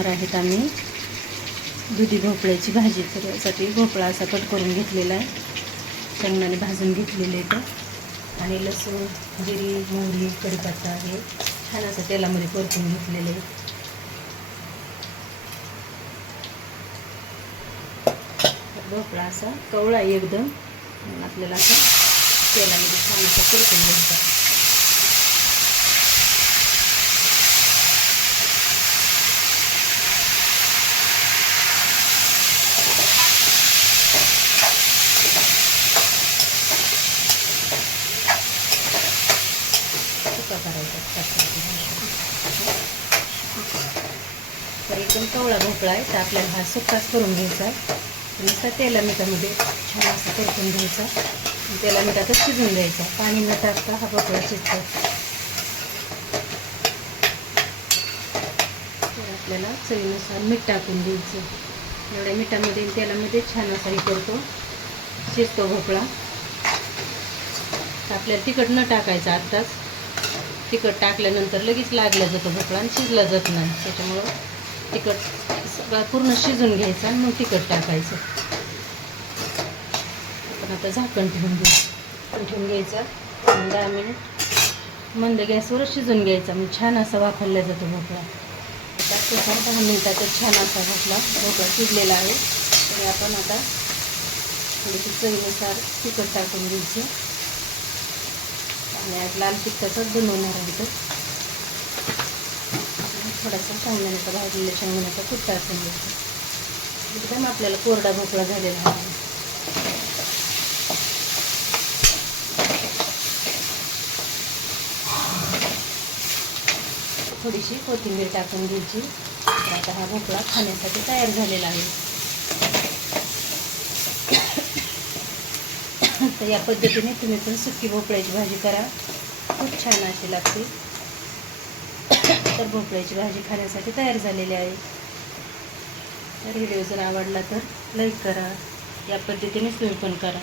बनवणार आहेत आम्ही दुधी भोपळ्याची भाजी. तर यासाठी भोपळा असा कट करून घेतलेला आहे, शेंगदाणे भाजून घेतलेले आहेत आणि लसूण, जिरी, मोहरी, कढीपत्ता हे छान असं तेलामध्ये परतून घेतलेले आहे. भोपळा असा कवळा आहे एकदम, आपल्याला असं तेलामध्ये छान असं परतून घ्यायचा. तर एकदम कवळा भोपळा आहे, तर आपल्याला हा सुक्काच करून घ्यायचा आहे. नुसता तेला मिठामध्ये छान असा परतून घ्यायचा, तेला मिठातच शिजून द्यायचा. पाणी न टाकता हा भोपळा शिजतो. तर आपल्याला चवीनुसार मीठ टाकून द्यायचं. एवढ्या मिठामध्ये तेलामध्ये छान असा हे करतो, शिजतो भोपळा. तर आपल्याला तिखट न टाकायचं आत्ताच. तिखट टाकल्यानंतर लगेच लागला जातो भोपळा आणि शिजला जात नाही. त्याच्यामुळं तिखट सगळं पूर्ण शिजून घ्यायचं आणि मग तिखट टाकायचं. आपण आता झाकण ठेवून घ्यायचं 10 मिनिट मंद गॅसवर शिजून घ्यायचा. मग छान असा वाफरला जातो भोपळा. आता 10 मिनिटातच छान असा भोपळा शिजलेला आहे. तर आपण आता थोडीशी चवीनुसार तिखट टाकून घ्यायचं आणि आज लाल तिखटाचाच बनवणार आहे. तर थोडासा शेंगदाण्याचा भाजलेला शेंगदाण्याचा कूट टाकून घ्यायचा. एकदम आपल्याला कोरडा भोपळा झालेला आहे. थोडीशी कोथिंबीर टाकून घ्यायची. तर आता हा भोपळा खाण्यासाठी तयार झालेला आहे. तर या पद्धतीने तुम्ही पण सुकी भोपळ्याची भाजी करा, खूप छान अशी लागते. तर भोपळ्याची भाजी खाण्यासाठी तयार झालेली आहे. तर व्हिडिओ जर आवडला तर लाईक करा. या पद्धतीनेच तुम्ही पण करा.